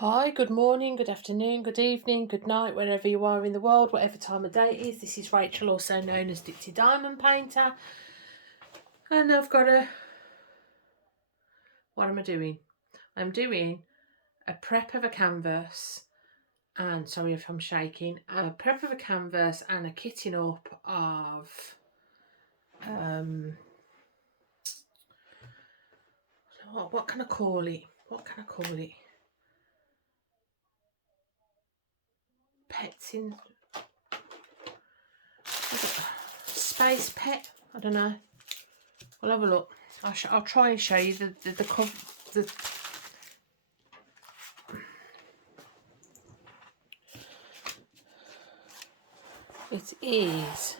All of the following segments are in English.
Hi, good morning, good afternoon, good evening, good night, wherever you are in the world, whatever time of day it is. This is Rachel, also known as Ditsy Diamond Painter. And I've got what am I doing? I'm doing a prep of a canvas, and sorry if I'm shaking, a prep of a canvas and a kitting up of, what can I call it? Pets in space pet. I don't know. We'll have a look. I'll try and show you the cover. It is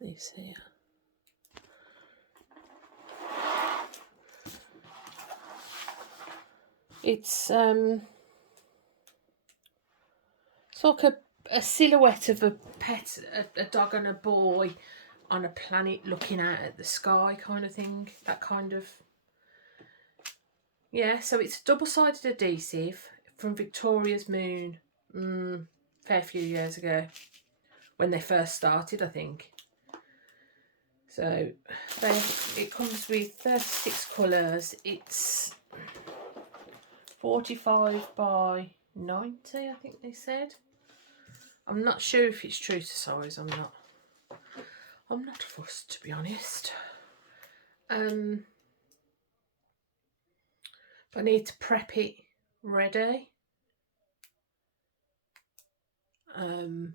this here. It's like a silhouette of a pet, a dog and a boy on a planet looking out at the sky kind of thing. That kind of, yeah. So it's a double-sided adhesive from Victoria's Moon, fair few years ago, when they first started, I think. So it comes with 36 colours. It's 45 by 90, I think they said. I'm not sure if it's true to size. I'm not fussed, to be honest. But I need to prep it ready. And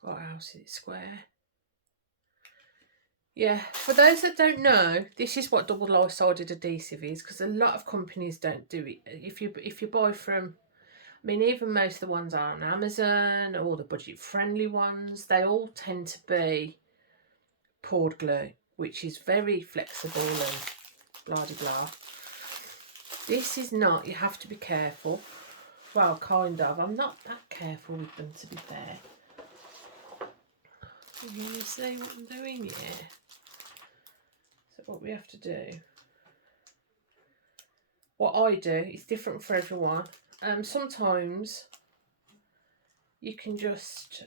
what else is it? Square. Yeah, for those that don't know, this is what double-sided adhesive is, because a lot of companies don't do it. If you buy from, I mean, even most of the ones on Amazon, or the budget-friendly ones, they all tend to be poured glue, which is very flexible and blah de blah. This is not. You have to be careful. Well, kind of. I'm not that careful with them, to be fair. Can you see what I'm doing here? So what we have to do, what I do, is different for everyone. Sometimes you can just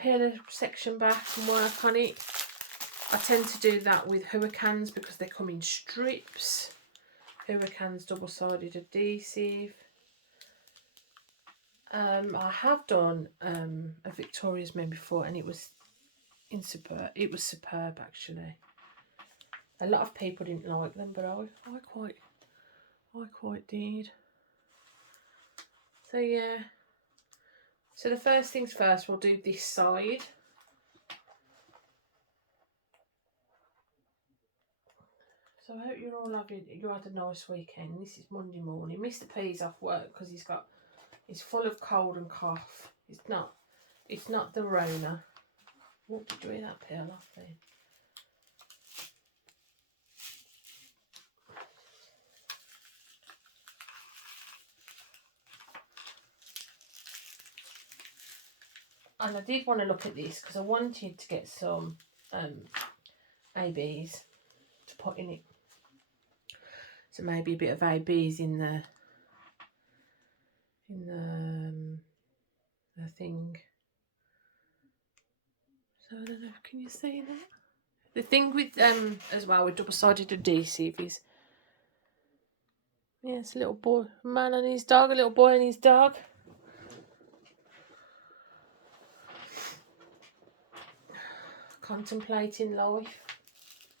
peel a section back and work on it. I tend to do that with Hurricanes because they come in strips. Hurricanes double-sided adhesive. I have done a Victoria's Moon before, and it was superb. It was superb, actually. A lot of people didn't like them, but I quite did. So yeah. So the first things first, we'll do this side. So I hope you had a nice weekend. This is Monday morning. Mr. P's off work because he's full of cold and cough. It's not the Rona. What did you hear that peel off then? And I did want to look at this because I wanted to get some ABs to put in it. So maybe a bit of ABs in the thing. So I don't know, can you see that? The thing with as well with double-sided adhesive is, yeah, it's a little boy, a man and his dog, a little boy and his dog. Contemplating life,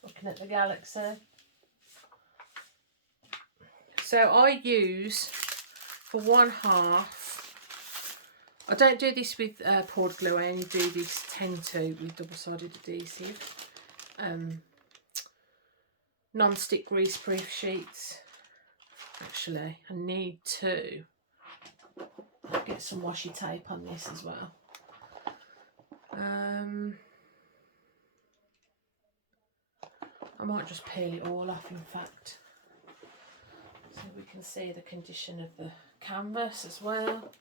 looking at the galaxy. So I use, for one half, I don't do this with poured glue, I only do this with double-sided adhesive. Non-stick greaseproof sheets. Actually, I need to get some washi tape on this as well. I might just peel it all off, in fact. So we can see the condition of the canvas as well.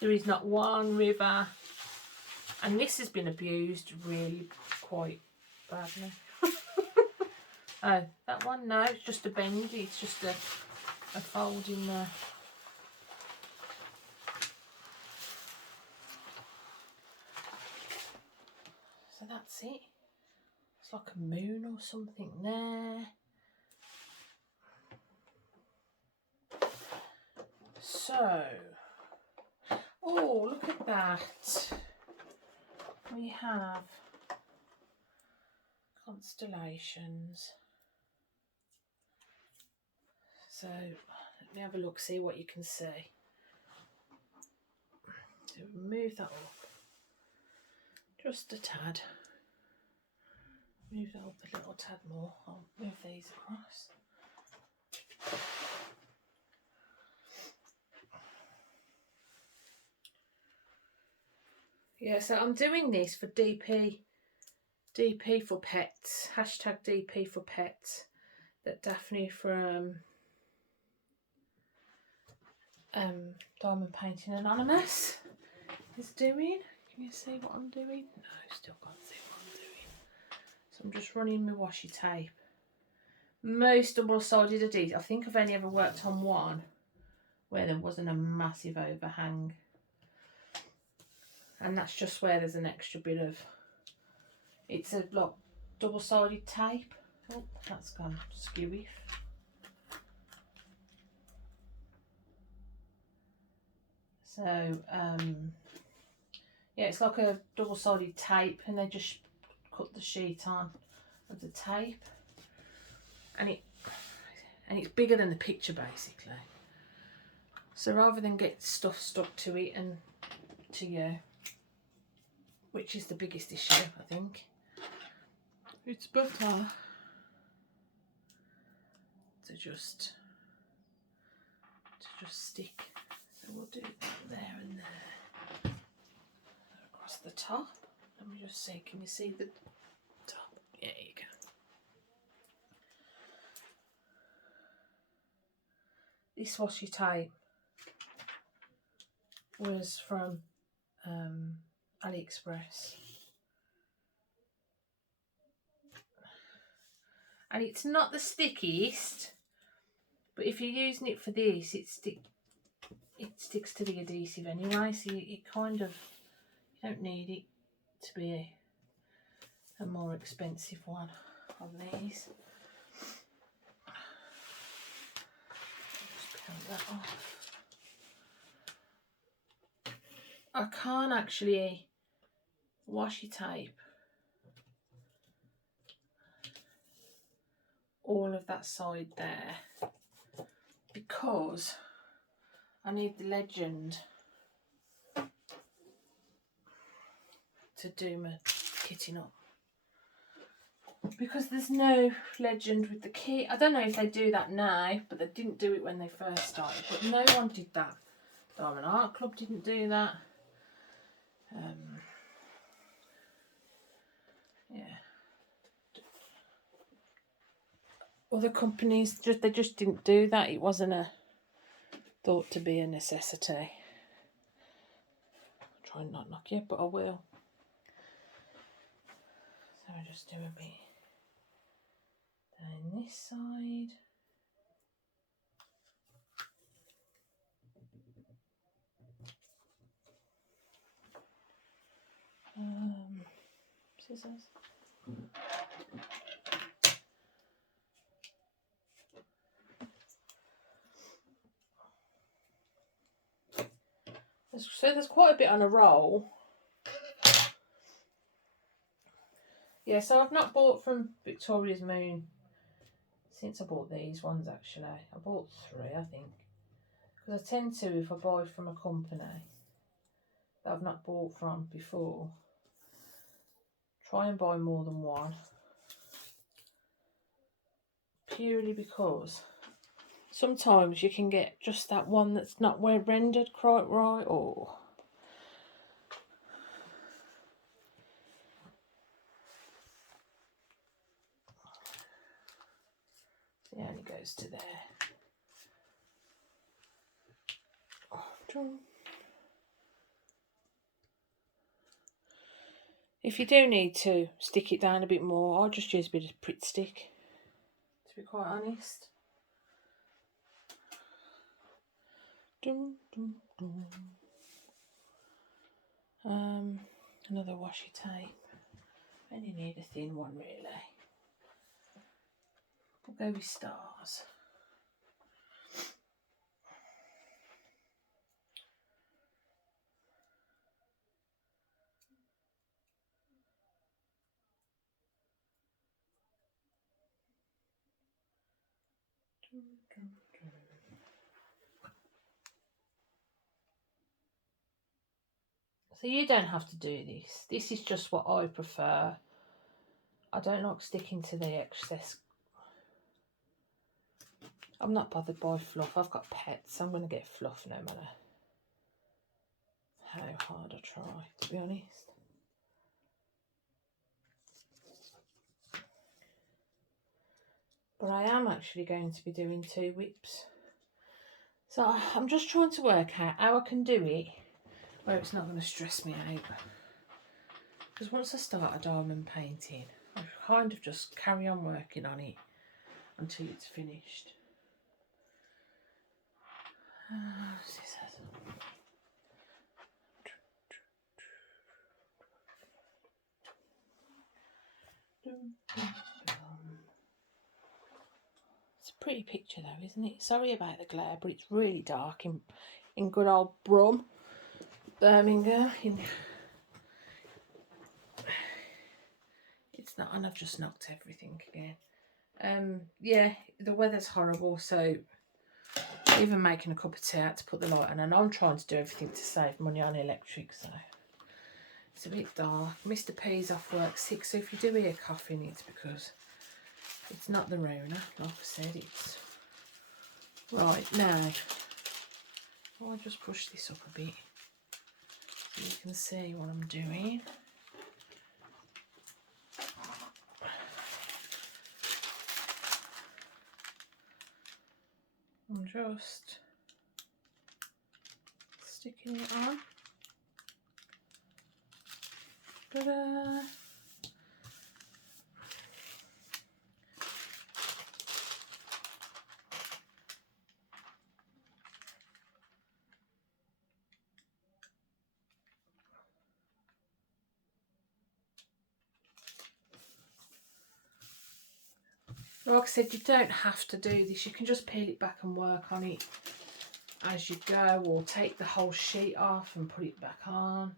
There is not one river, and this has been abused really quite badly. Oh, that one? No, it's just a bend. It's just a fold in there. So that's it. It's like a moon or something there. So, oh, look at that. We have constellations. So, let me have a look, see what you can see. So, move that up just a tad. Move that up a little tad more. I'll move these across. Yeah, so I'm doing this for DP for pets, hashtag DP for pets, that Daphne from Diamond Painting Anonymous is doing. Can you see what I'm doing? No, still can't see what I'm doing. So I'm just running my washi tape. Most double-sided adhesive. I think I've only ever worked on one where there wasn't a massive overhang. And that's just where there's an extra bit of, it's a like double-sided tape. Oh, that's gone skewy. So yeah, it's like a double-sided tape, and they just cut the sheet on of the tape, and it's bigger than the picture basically. So rather than get stuff stuck to it and to you, which is the biggest issue, I think, it's better to just stick. So we'll do that there and there across the top. Let me just see, can you see the top? Yeah, you can. This washi tape was from AliExpress, and it's not the stickiest, but if you're using it for this, it sticks to the adhesive anyway, so you kind of, you don't need it to be a more expensive one on these. Just peel that off. I can't actually washi tape all of that side there because I need the legend to do my kitting up, because there's no legend with the kit. I don't know if they do that now, but they didn't do it when they first started, but no one did that. Diamond Art Club didn't do that. Yeah, other companies they just didn't do that. It wasn't thought to be a necessity. I'll try and not knock you, but I will. So I just do a bit down this side. Scissors. So there's quite a bit on a roll. Yeah, so I've not bought from Victoria's Moon since I bought these ones actually. I bought 3, I think. Because I tend to, if I buy from a company that I've not bought from before, try and buy more than one. Purely because sometimes you can get just that one that's not rendered quite right, or only goes to there. If you do need to stick it down a bit more, I'll just use a bit of Pritt stick, to be quite honest. Another washi tape. Only need a thin one really. We'll go with stars. So you don't have to do this. This is just what I prefer. I don't like sticking to the excess. I'm not bothered by fluff. I've got pets. I'm going to get fluff no matter how hard I try, to be honest. But I am actually going to be doing 2 whips. So I'm just trying to work out how I can do it where it's not going to stress me out. Because once I start a diamond painting, I kind of just carry on working on it until it's finished. It's a pretty picture though, isn't it? Sorry about the glare, but it's really dark in good old Brum, Birmingham. It's not, and I've just knocked everything again. Yeah, the weather's horrible, so even making a cup of tea, I had to put the light on, and I'm trying to do everything to save money on electric, so it's a bit dark. Mr. P's off work 6, so if you do hear coughing, it's because it's not the Rona, like I said. It's right now. I'll just push this up a bit so you can see what I'm doing. I'm just sticking it on. Ta-da! Like I said, you don't have to do this. You can just peel it back and work on it as you go, or take the whole sheet off and put it back on.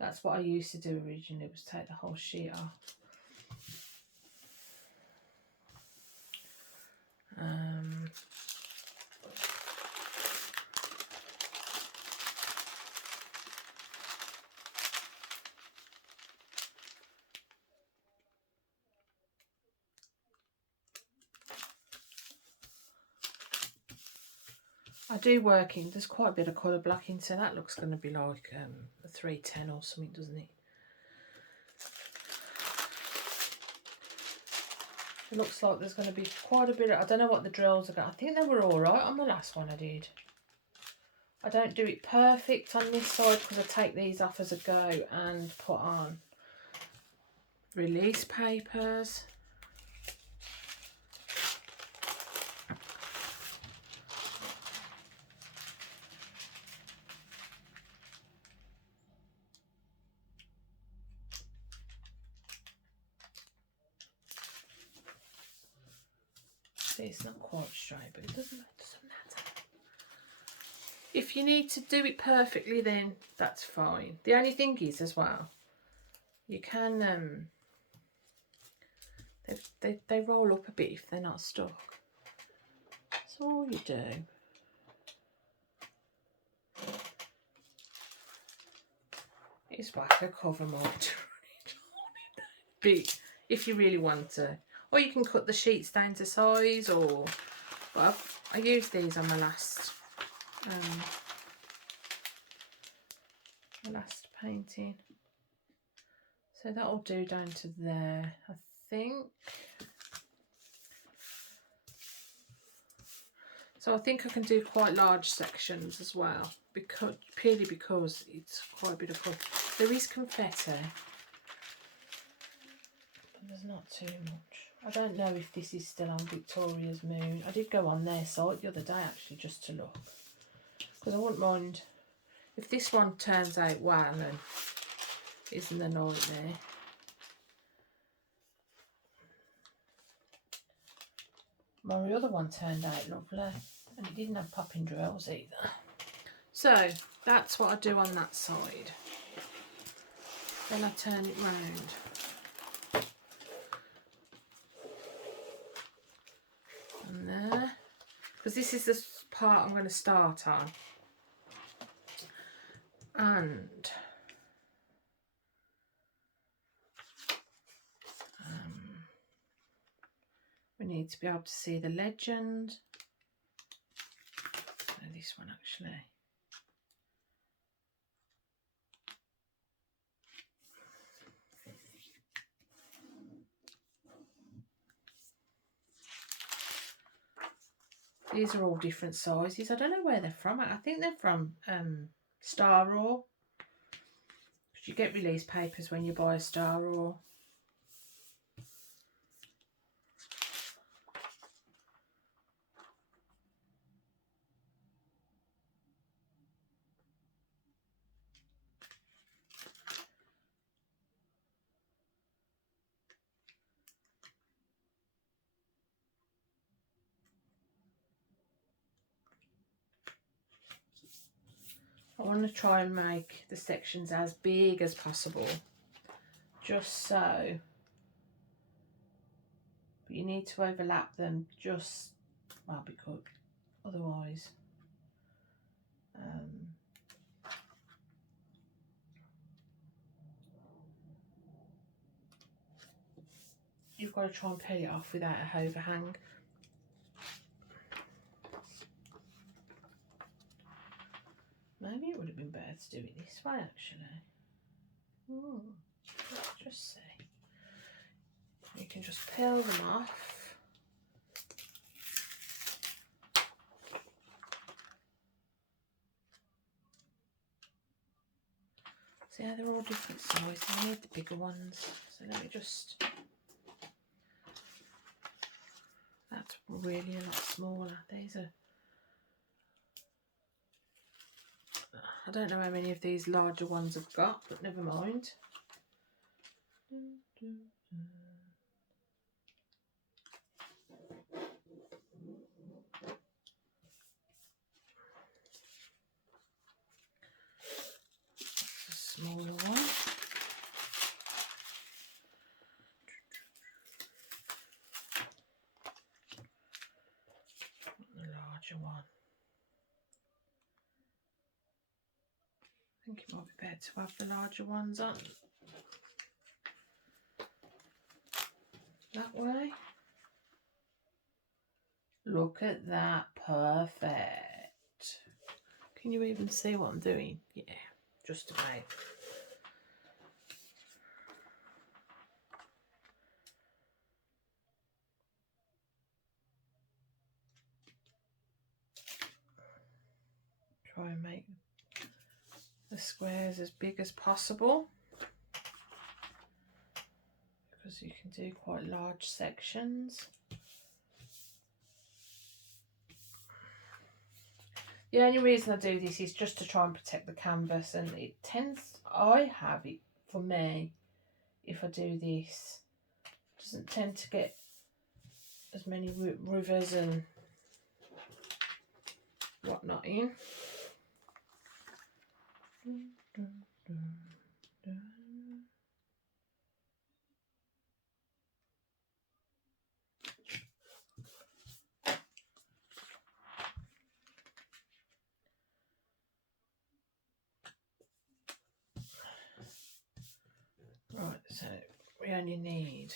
That's what I used to do originally, was take the whole sheet off. I do work in, there's quite a bit of colour blocking, so that looks going to be like a 310 or something, doesn't it? It looks like there's going to be quite a bit of, I don't know what the drills are going. I think they were alright on the last one I did. I don't do it perfect on this side because I take these off as I go and put on release papers. See, it's not quite straight, but it doesn't matter. If you need to do it perfectly, then that's fine. The only thing is, as well, you can they roll up a bit if they're not stuck. So all you do is whack a cover marker on it, if you really want to. Or you can cut the sheets down to size, or well, I used these on my last painting. So that'll do down to there, I think. So I think I can do quite large sections as well, purely because it's quite a bit of fun. There is confetti, but there's not too much. I don't know if this is still on Victoria's Moon. I did go on their site the other day actually just to look, because I wouldn't mind if this one turns out well and isn't a nightmare. My other one turned out lovely, and it didn't have popping drills either. So that's what I do on that side. Then I turn it round. And there. Because this is the part I'm going to start on. And we need to be able to see the legend. So this one actually. These are all different sizes. I don't know where they're from. I think they're from Star Raw. You get release papers when you buy a Star Raw. I want to try and make the sections as big as possible, just so, but you need to overlap them just, well, because otherwise you've got to try and peel it off without a overhang. Maybe it would have been better to do it this way actually. Let's just see. You can just peel them off. See how they're all different sizes. I need the bigger ones. So let me just. That's really a lot smaller. These are. I don't know how many of these larger ones I've got, but never mind. That's a smaller one. The larger one. I think it might be better to have the larger ones on. That way. Look at that, perfect. Can you even see what I'm doing? Yeah, just about. Try and make the squares as big as possible, because you can do quite large sections. The only reason I do this is just to try and protect the canvas, and it tends, I have it for me, if I do this, it doesn't tend to get as many rivers and whatnot in. Right, so we only need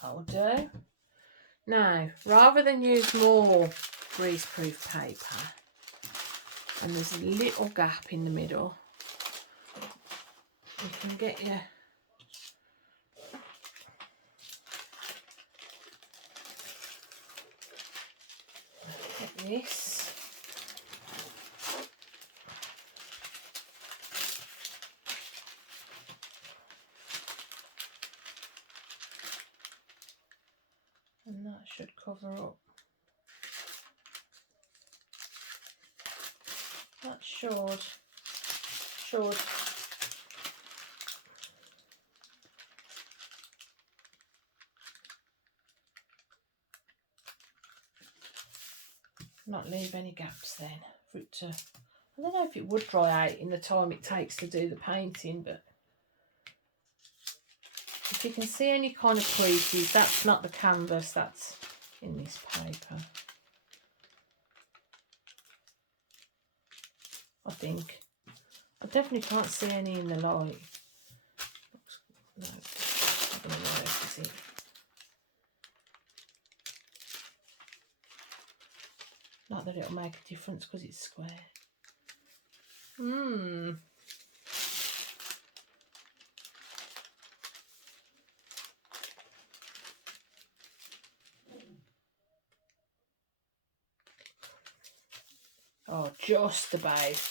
that'll do. Now, rather than use more greaseproof paper, and there's a little gap in the middle, you can get your this. And that should cover up. That should. Not leave any gaps then for it to. I don't know if it would dry out in the time it takes to do the painting, but if you can see any kind of creases, that's not the canvas, that's in this paper. I think. I definitely can't see any in the light. No, I don't know if it's it. Not that it'll make a difference because it's square. Oh, just about.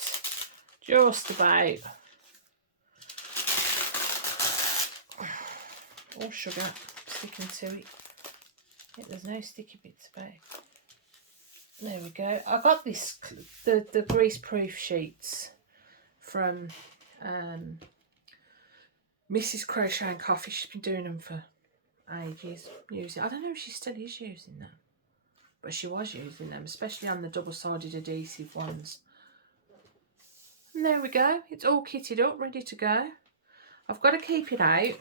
Just about. Oh, sugar sticking to it. There's no sticky bits about. There we go. I got this, the grease proof sheets from Mrs. Crochet and Coffee. She's been doing them for ages. I don't know if she still is using them, but she was using them, especially on the double-sided adhesive ones. And there we go. It's all kitted up, ready to go. I've got to keep it out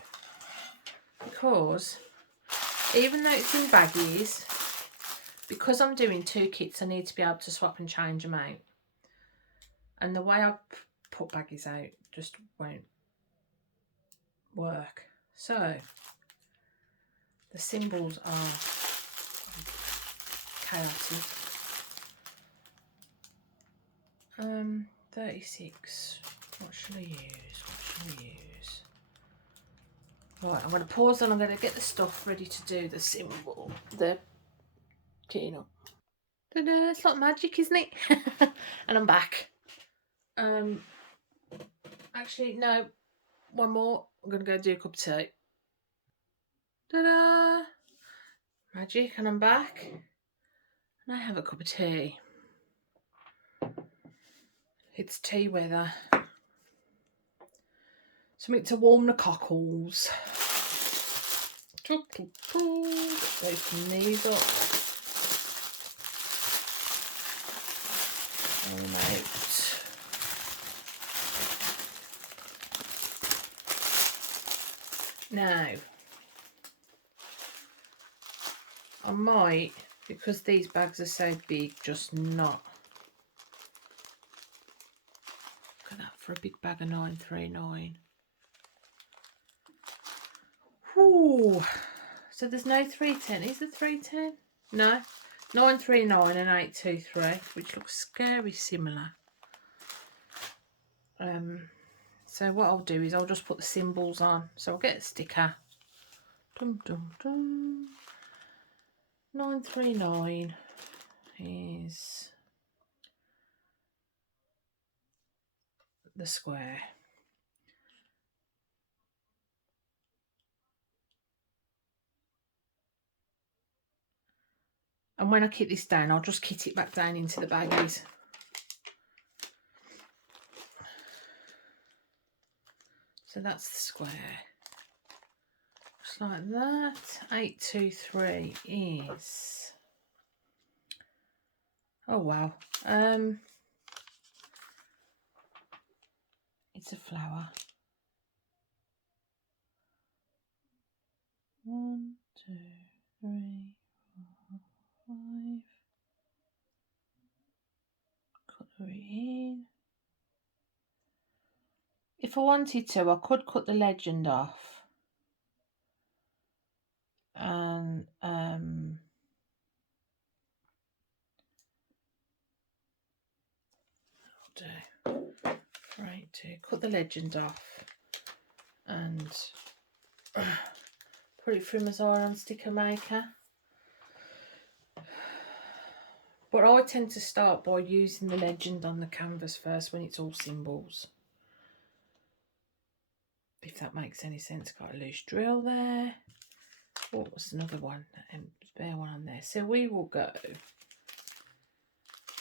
because even though it's in baggies, because I'm doing 2 kits, I need to be able to swap and change them out. And the way I put baggies out just won't work. So the symbols are chaotic. 36. What should I use? Right, I'm going to pause and I'm going to get the stuff ready to do the symbol. The kitting up. Ta-da, it's like magic, isn't it? And I'm back. Actually, no. One more. I'm going to go do a cup of tea. Ta-da! Magic, and I'm back. And I have a cup of tea. It's tea weather. Something to warm the cockles. Open these up. Pull them out. Now, I might, because these bags are so big, just not. Look at that for a big bag of 939. Ooh, so there's no 310. Is there 310? No. 939 and 823, which looks scary similar. So what I'll do is I'll just put the symbols on. So I'll get a sticker. Dum dum dum. 939 is the square. And when I kit this down, I'll just kit it back down into the baggies. So that's the square. Just like that. 823 is... Oh wow. It's a flower. 1, 2, 3, 4, 5. Colour it in. If I wanted to, I could cut the legend off. And I'll do right to cut the legend off and put it through my Xyron sticker maker. But I tend to start by using the legend on the canvas first when it's all symbols. If that makes any sense. Got a loose drill there. What was another one? Spare one on there. So we will go.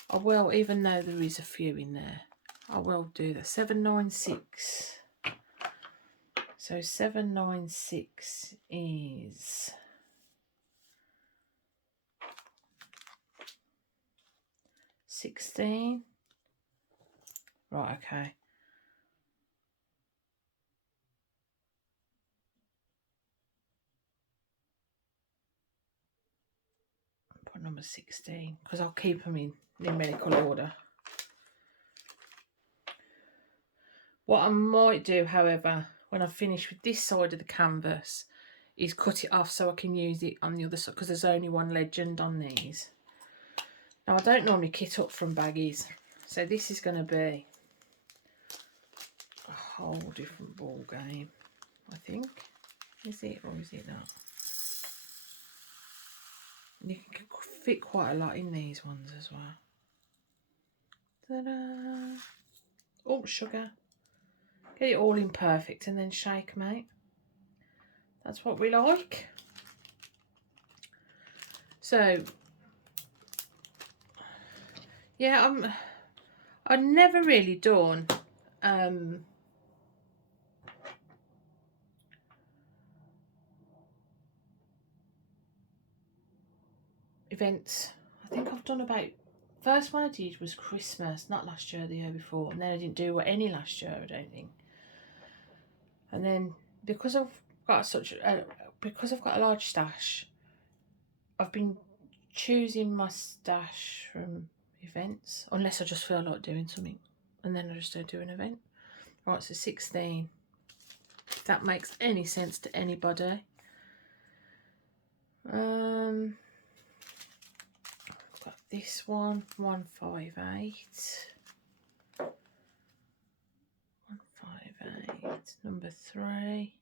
I will, even though there is a few in there, I will do the 796. So 796 is 16. Right, okay. Put number 16 because I'll keep them in numerical order. What I might do, however, when I finish with this side of the canvas, is cut it off so I can use it on the other side because there's only one legend on these. Now, I don't normally kit up from baggies, so this is going to be a whole different ball game, I think. Is it or is it not? You can fit quite a lot in these ones as well. Ta-da! Oh, sugar. Get it all in perfect and then shake, mate. That's what we like. So, yeah, I've never really done events. I think I've done about, first one I did was Christmas, not last year, the year before, and then I didn't do any last year, I don't think. And then because I've got because I've got a large stash, I've been choosing my stash from events, unless I just feel like doing something, and then I just don't do an event. Right, so 16. If that makes any sense to anybody. I've got this one, 158. 158. Number 3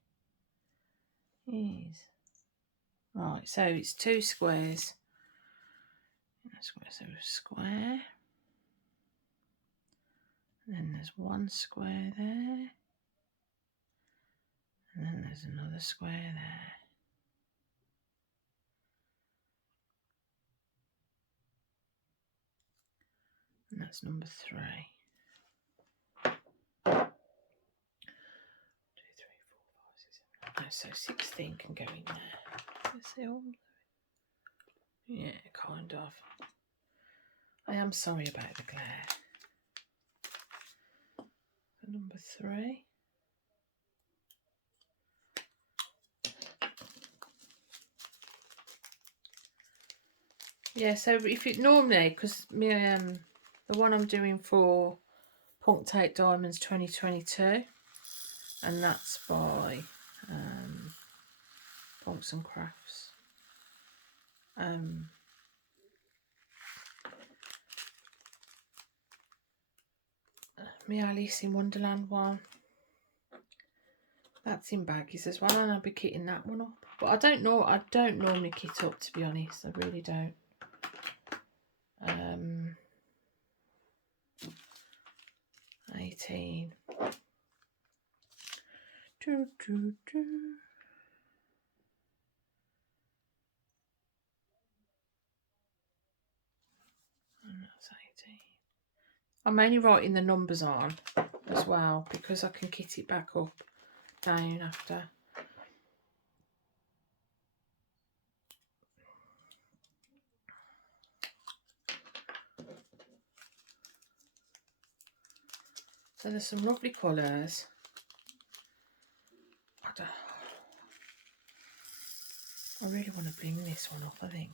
is right. So it's 2 squares. So square. And then there's 1 square there. And then there's another square there. And that's number 3. 2, 3, 4, 5, 6, 7. Oh, so 16 can go in there. Let's see all. Yeah, kind of. I am sorry about the glare. For number 3. Yeah, so if it normally, because the one I'm doing for Punk Tape Diamonds 2022, and that's by Bolts and Crafts. My Alice in Wonderland one, that's in baggies as well, and I'll be kitting that one up. But I don't normally kit up, to be honest. I really don't. 18. And that's 18. I'm only writing the numbers on as well because I can kit it back up down after. So there's some lovely colours. I really want to bling this one up, I think.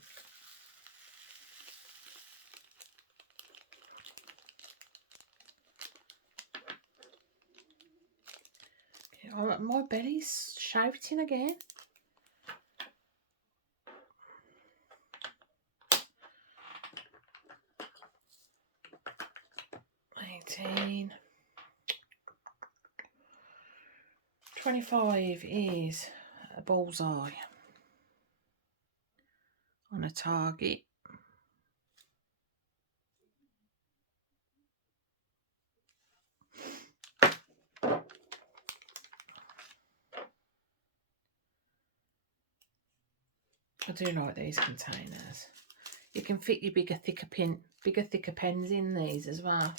Okay, oh, my belly's shouting again. 25 is a bullseye on a target. I do like these containers. You can fit your bigger, thicker pens in these as well.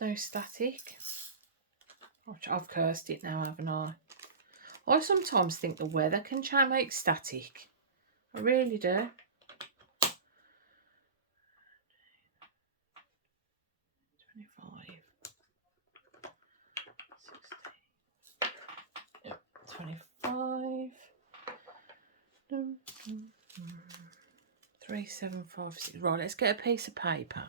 No static. I've cursed it now, haven't I? I sometimes think the weather can make static. I really do. 25. 16. Yep, 25. 3, 7, 5, 6. Right, let's get a piece of paper.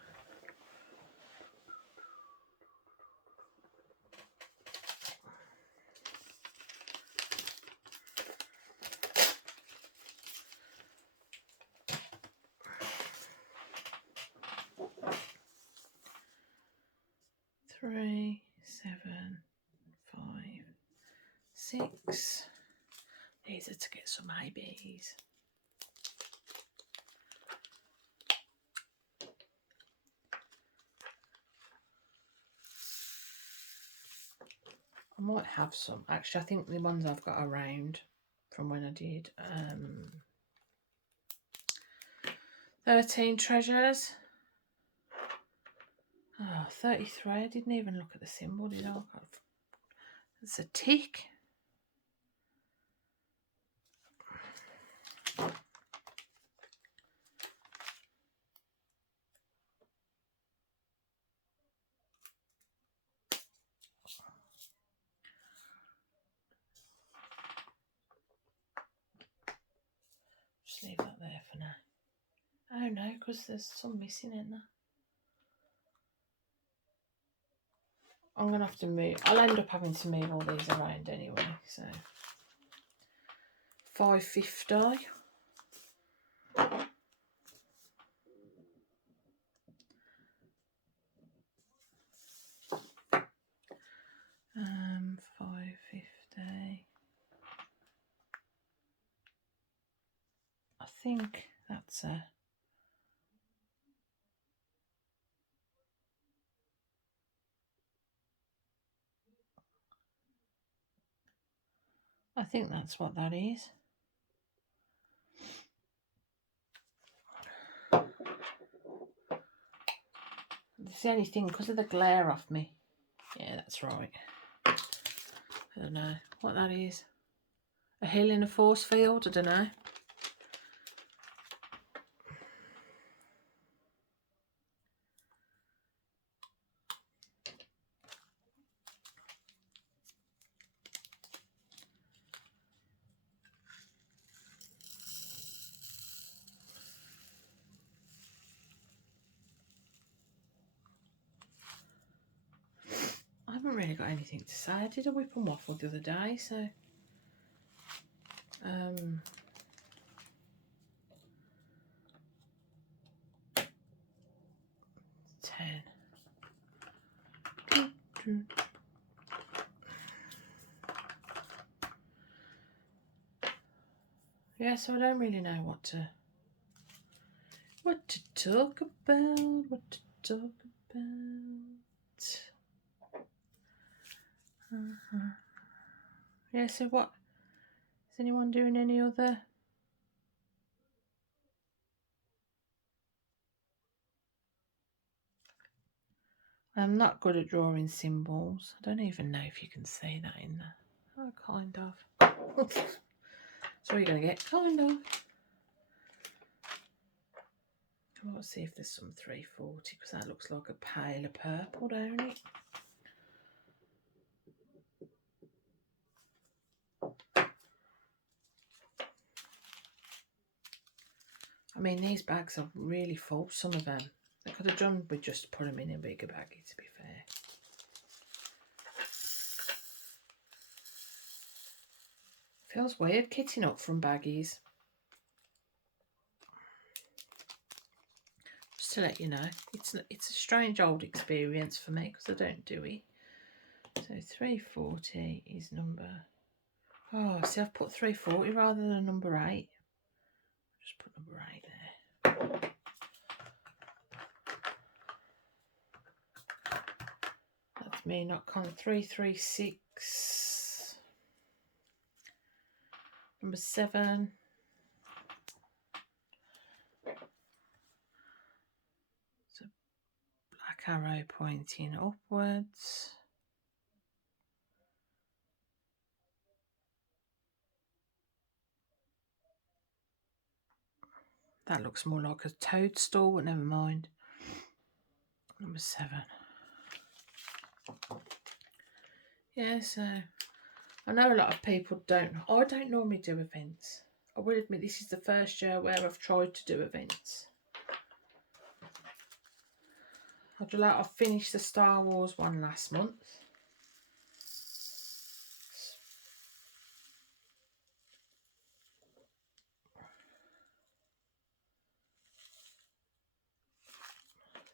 Three, 7, 5, 6. These are to get some ABs. I might have some. Actually, I think the ones I've got are round from when I did 13 treasures. Oh, 33. I didn't even look at the symbol, did I? It's a tick. Just leave that there for now. Oh no, because there's some missing in there. I'm going to have to move. I'll end up having to move all these around anyway, so. 550. 550. I think that's a. I think that's what that is. It's the only thing because of the glare off me. Yeah, that's right. I don't know what that is. A hill in a force field? I don't know. I haven't really got anything to say. I did a whip and waffle the other day, so 10. Yeah, so I don't really know what to talk about. Yeah, so what? Is anyone doing any other? I'm not good at drawing symbols. I don't even know if you can see that in there. Oh, kind of. That's what you're going to get, kind of. Let's see if there's some 340, because that looks like a pale of purple, don't it? I mean, these bags are really full, some of them. I could have done with just put them in a bigger baggie, to be fair. Feels weird kitting up from baggies. Just to let you know, it's a strange old experience for me because I don't do it. So 340 is number... Oh, see, I've put 340 rather than number 8. Just put number 8 there. That's me not con 336. Number 7. It's a black arrow pointing upwards. That looks more like a toadstool, but never mind. Number 7. Yeah, so I know a lot of people don't. I don't normally do events. I will admit this is the first year where I've tried to do events. I finished the Star Wars one last month.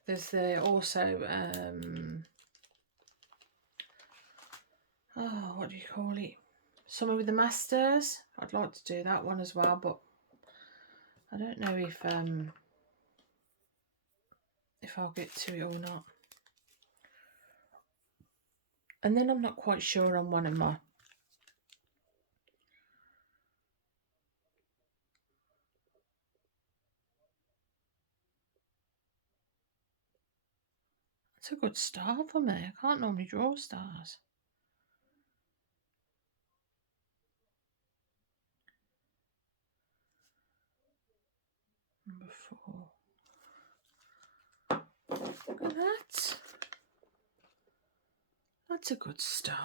There's also oh, what do you call it? Summer with the Masters. I'd like to do that one as well, but I don't know if I'll get to it or not. And then I'm not quite sure on one of my It's a good star for me. I can't normally draw stars. Number 4. Look at that. That's a good star.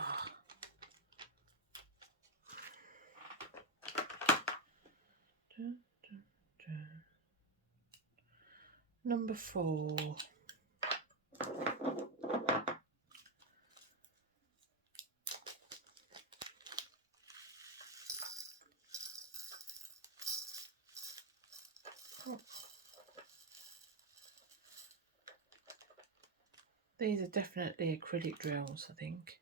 Dun, dun, dun. Number 4. Oh. These are definitely acrylic drills, I think.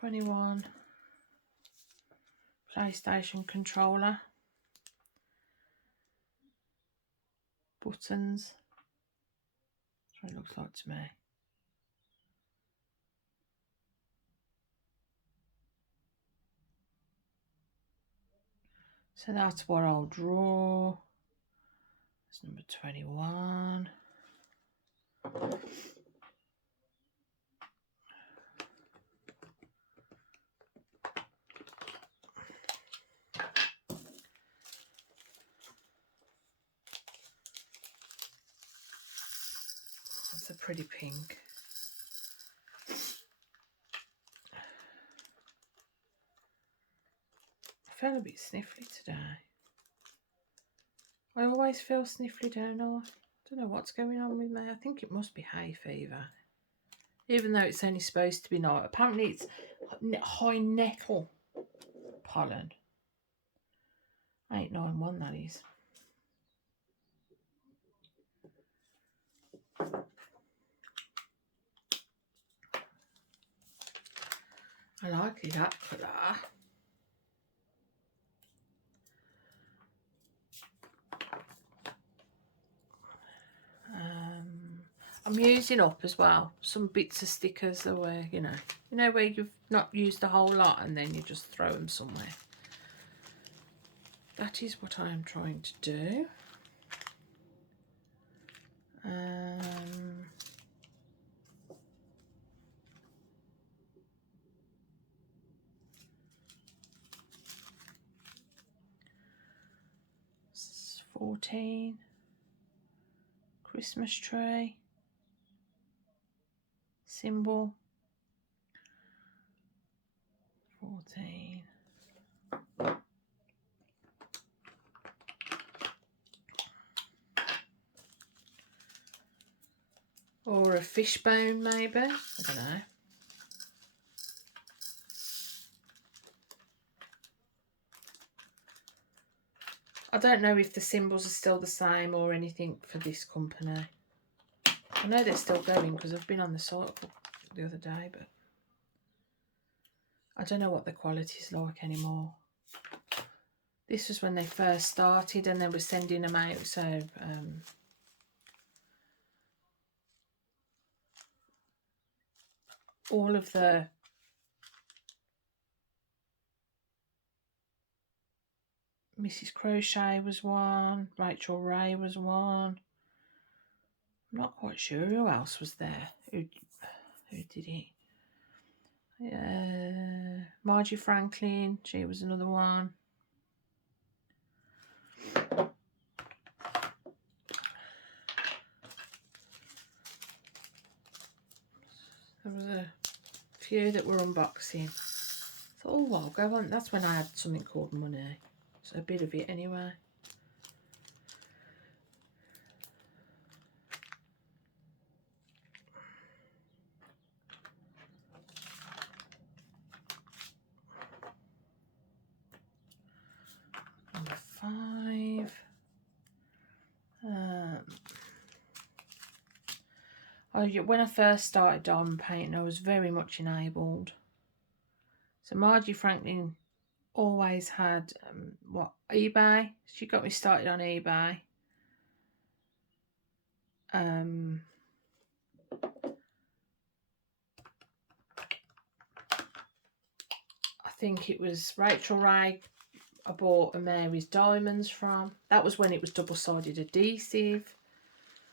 '21 PlayStation controller. Buttons. That's what it looks like to me. So that's what I'll draw. That's number 21. That's a pretty pink. I feel a bit sniffly today. I always feel sniffly, don't I? I don't know what's going on with me. I think it must be hay fever. Even though it's only supposed to be night. Apparently it's high nettle pollen. 891 that is. I like that colour. I'm using up as well some bits of stickers that were, you know where you've not used a whole lot and then you just throw them somewhere. That is what I am trying to do. 14. Christmas tree. Symbol. 14. Or a fishbone maybe. I don't know. I don't know if the symbols are still the same or anything for this company. I know they're still going because I've been on the site the other day, but I don't know what the quality's like anymore. This was when they first started and they were sending them out, so all of the Mrs. Crochet was one, Rachel Ray was one. I'm not quite sure who else was there. Who did it? Margie Franklin, she was another one. There was a few that were unboxing. So, oh, well, go on. That's when I had something called money. So a bit of it anyway. Number 5. When I first started diamond painting, I was very much enabled. So Margie Franklin always had eBay. She got me started on eBay. I think it was Rachel Ray I bought a Mary's Diamonds from. That was when it was double-sided adhesive,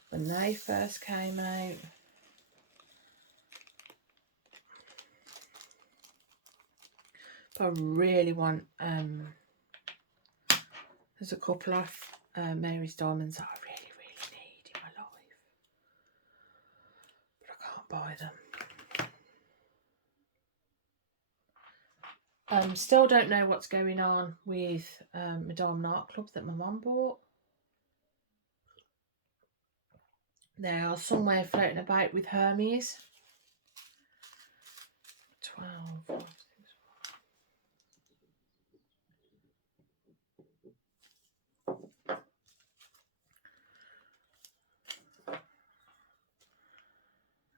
when they first came out. But I really want, there's a couple of Mary's Diamonds that I really, really need in my life. But I can't buy them. Still don't know what's going on with my Diamond Art Club that my mum bought. They are somewhere floating about with Hermes. 12.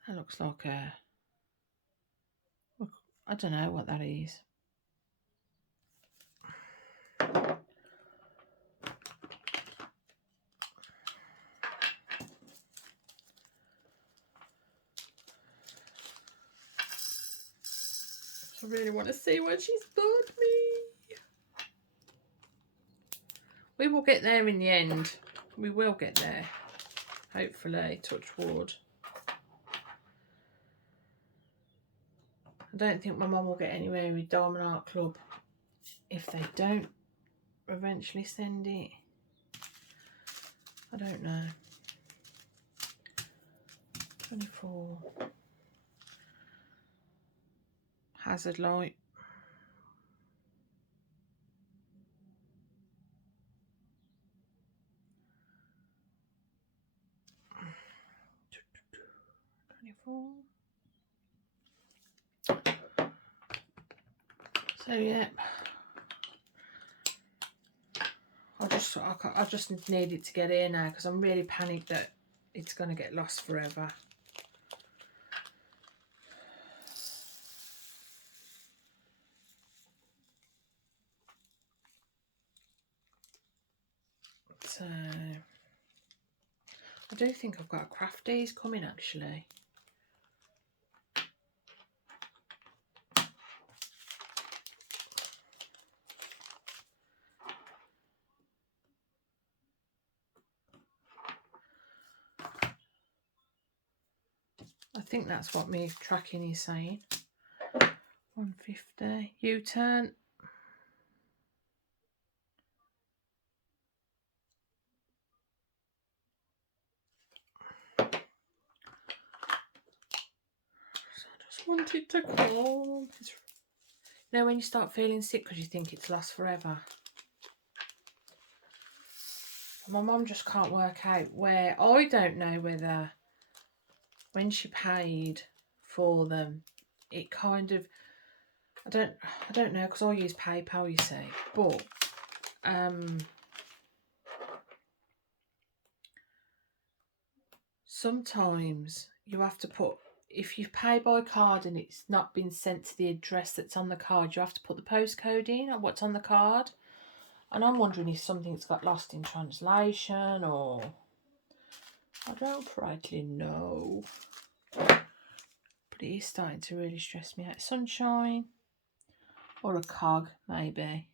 That looks like a... I don't know what that is. I really want to see what she's bought me. We will get there in the end. We will get there. Hopefully, touch wood. I don't think my mum will get anywhere with Diamond Art Club if they don't eventually send it. I don't know. 24. Hazard light. So yeah, I just need it to get here now because I'm really panicked that it's going to get lost forever. So I do think I've got a Crafties coming actually. I think that's what my tracking is saying. 150 U-turn. Wanted to call. You know when you start feeling sick because you think it's lost forever. My mum just can't work out where. I don't know whether when she paid for them, it kind of. I don't know because I use PayPal, you see. But sometimes you have to put, if you pay by card and it's not been sent to the address that's on the card, you have to put the postcode in or what's on the card. And I'm wondering if something's got lost in translation, or I don't rightly know. But it is starting to really stress me out. Sunshine or a cog, maybe.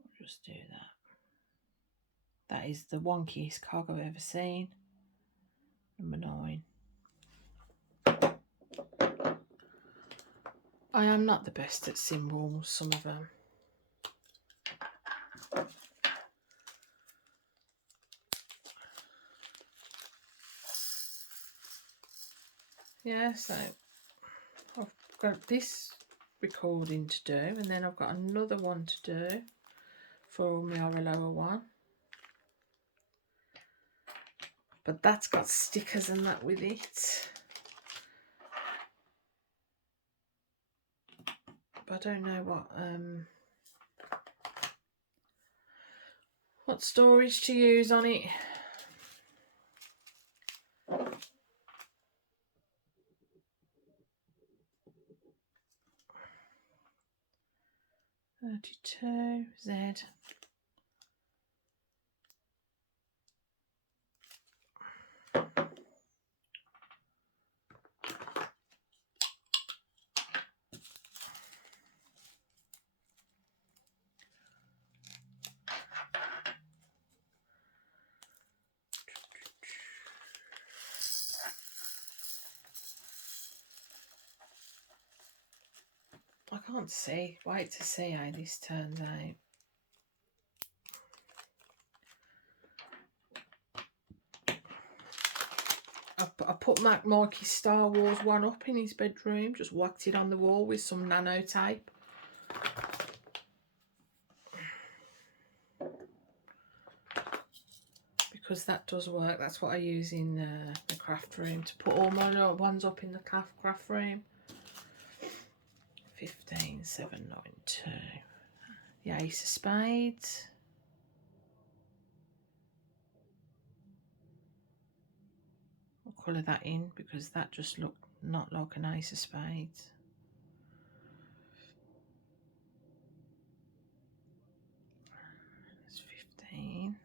I'll just do that. That is the wonkiest cog I've ever seen. Number 9. I am not the best at symbols, some of them. Yeah, so I've got this recording to do, and then I've got another one to do for my Oraloa one. But that's got stickers and that with it. But I don't know what storage to use on it. $32 Z. I can't see. Wait to see how this turns out. I put Mikey's Star Wars one up in his bedroom, just whacked it on the wall with some nano tape. Because that does work. That's what I use in the craft room, to put all my little ones up in the craft room. 15,792. The Ace of Spades. I'll colour that in because that just looked not like an Ace of Spades. That's 15.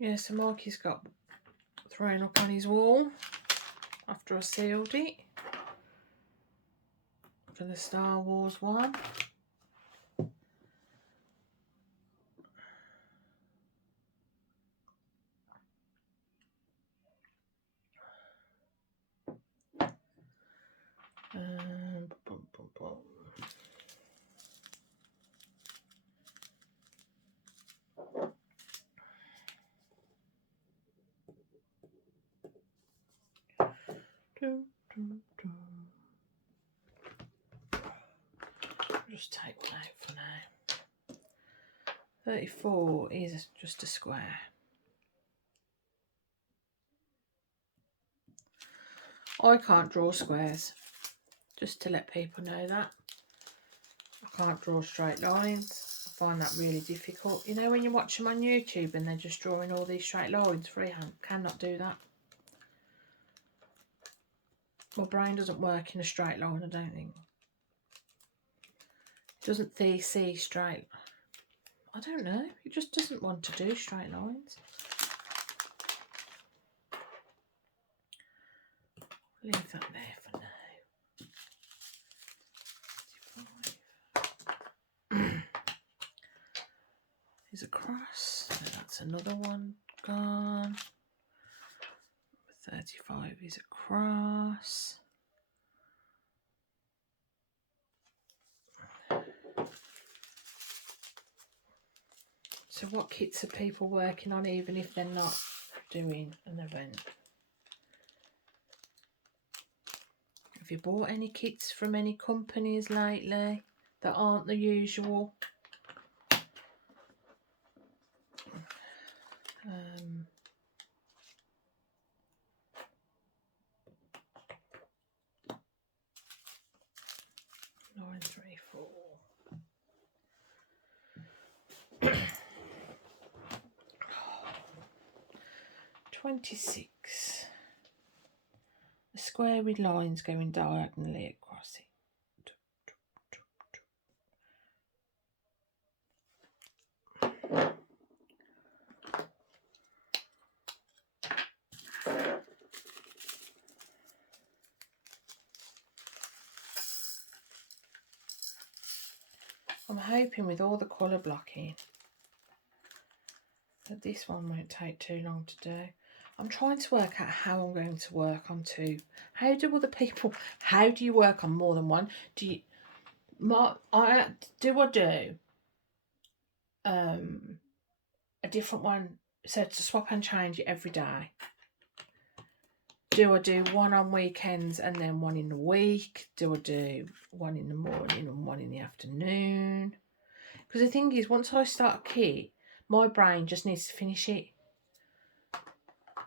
Yeah, so Mikey's got thrown up on his wall after I sealed it for the Star Wars one. Boom, boom, boom. Just take that out for now. 34 is just a square. I can't draw squares, just to let people know that. I can't draw straight lines. I find that really difficult. You know, when you watch them on YouTube and they're just drawing all these straight lines freehand, cannot do that. My brain doesn't work in a straight line, I don't think. It doesn't see straight. I don't know. It just doesn't want to do straight lines. Leave that there for now. There's a cross. So that's another one gone. 35 is a cross. So what kits are people working on even if they're not doing an event? Have you bought any kits from any companies lately that aren't the usual. 934. 26. A square with lines going diagonally across it. I'm hoping with all the colour blocking that this one won't take too long to do. I'm trying to work out how I'm going to work on two. How do other people, how do you work on more than one? Do you, I do a different one, so to swap and change it every day? Do I do one on weekends and then one in the week? Do I do one in the morning and one in the afternoon? Because the thing is, once I start a kit, my brain just needs to finish it.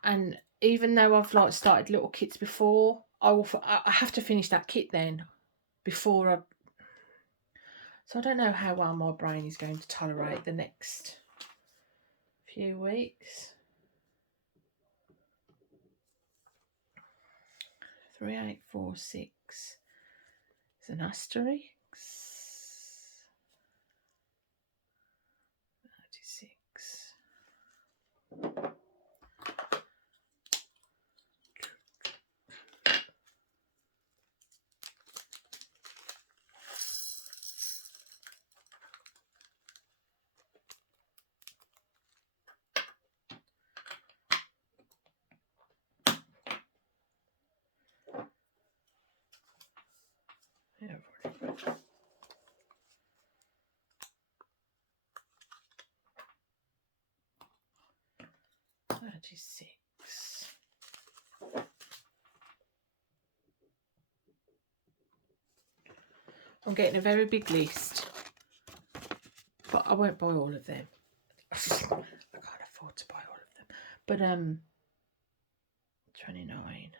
And even though I've like started little kits before, I have to finish that kit then before I. So I don't know how well my brain is going to tolerate the next few weeks. 3846 is an asterisk. 36. Yeah, I've already got 36. I'm getting a very big list, but I won't buy all of them. I can't afford to buy all of them. But 29.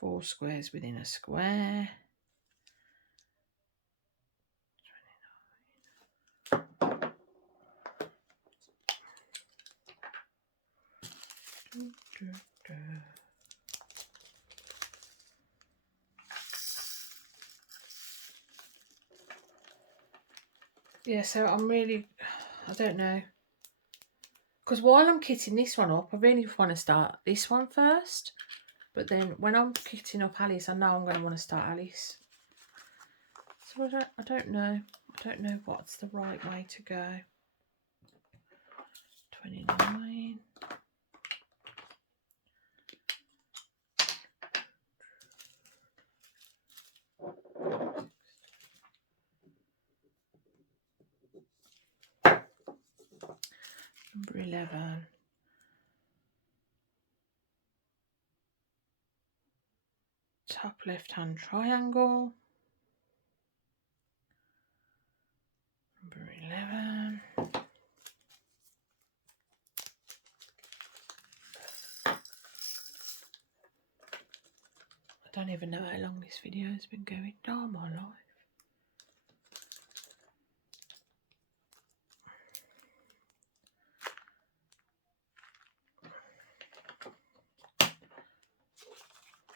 4 squares within a square. 29. Yeah, so I don't know. Because while I'm kitting this one up, I really want to start this one first. But then when I'm kitting up Alice, I know I'm going to want to start Alice. So I don't know. I don't know what's the right way to go. 29. Number 11. Top left-hand triangle. Number 11. I don't even know how long this video has been going. Oh, my life.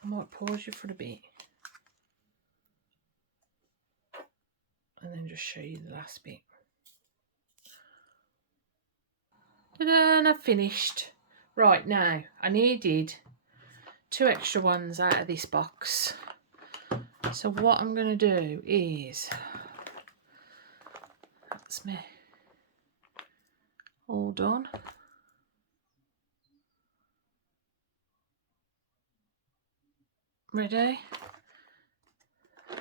I might pause you for a bit and then just show you the last bit. Ta-da, and I've finished. Right, now I needed 2 extra ones out of this box. So what I'm going to do is, that's me all done. Ready?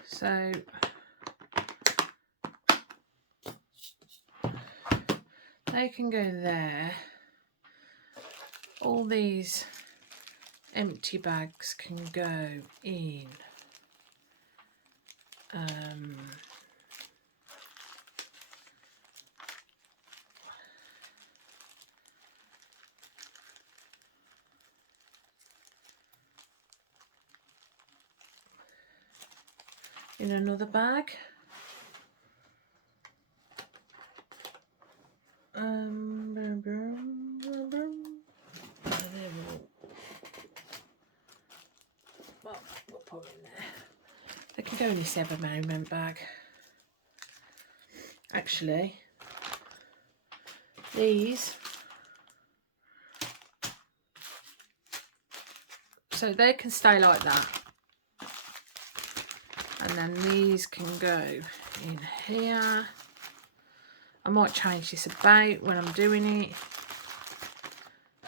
So they can go there. All these empty bags can go in in another bag. Well, we'll put it in there. They can go in this ever moment bag. Actually, these, so they can stay like that, and then these can go in here. I might change this about when I'm doing it,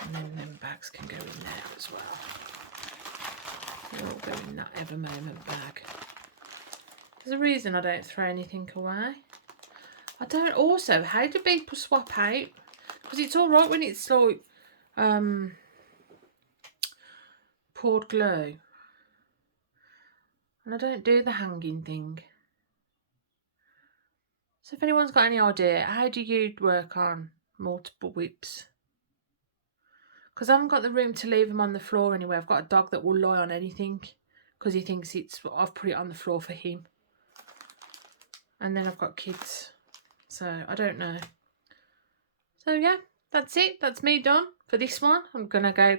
and then them bags can go in there as well. They'll all go in that ever moment bag. There's a reason I don't throw anything away. I don't. Also, how do people swap out? Because it's all right when it's like poured glue, and I don't do the hanging thing. So if anyone's got any idea, how do you work on multiple whips? Because I haven't got the room to leave them on the floor anyway. I've got a dog that will lie on anything because he thinks I've put it on the floor for him. And then I've got kids, so I don't know. So yeah, that's it. That's me done for this one. I'm gonna go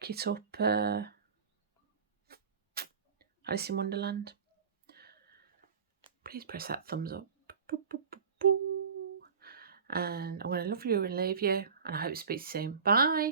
kit up Alice in Wonderland. Please press that thumbs up. And I'm going to love you and leave you, and I hope to speak soon. Bye.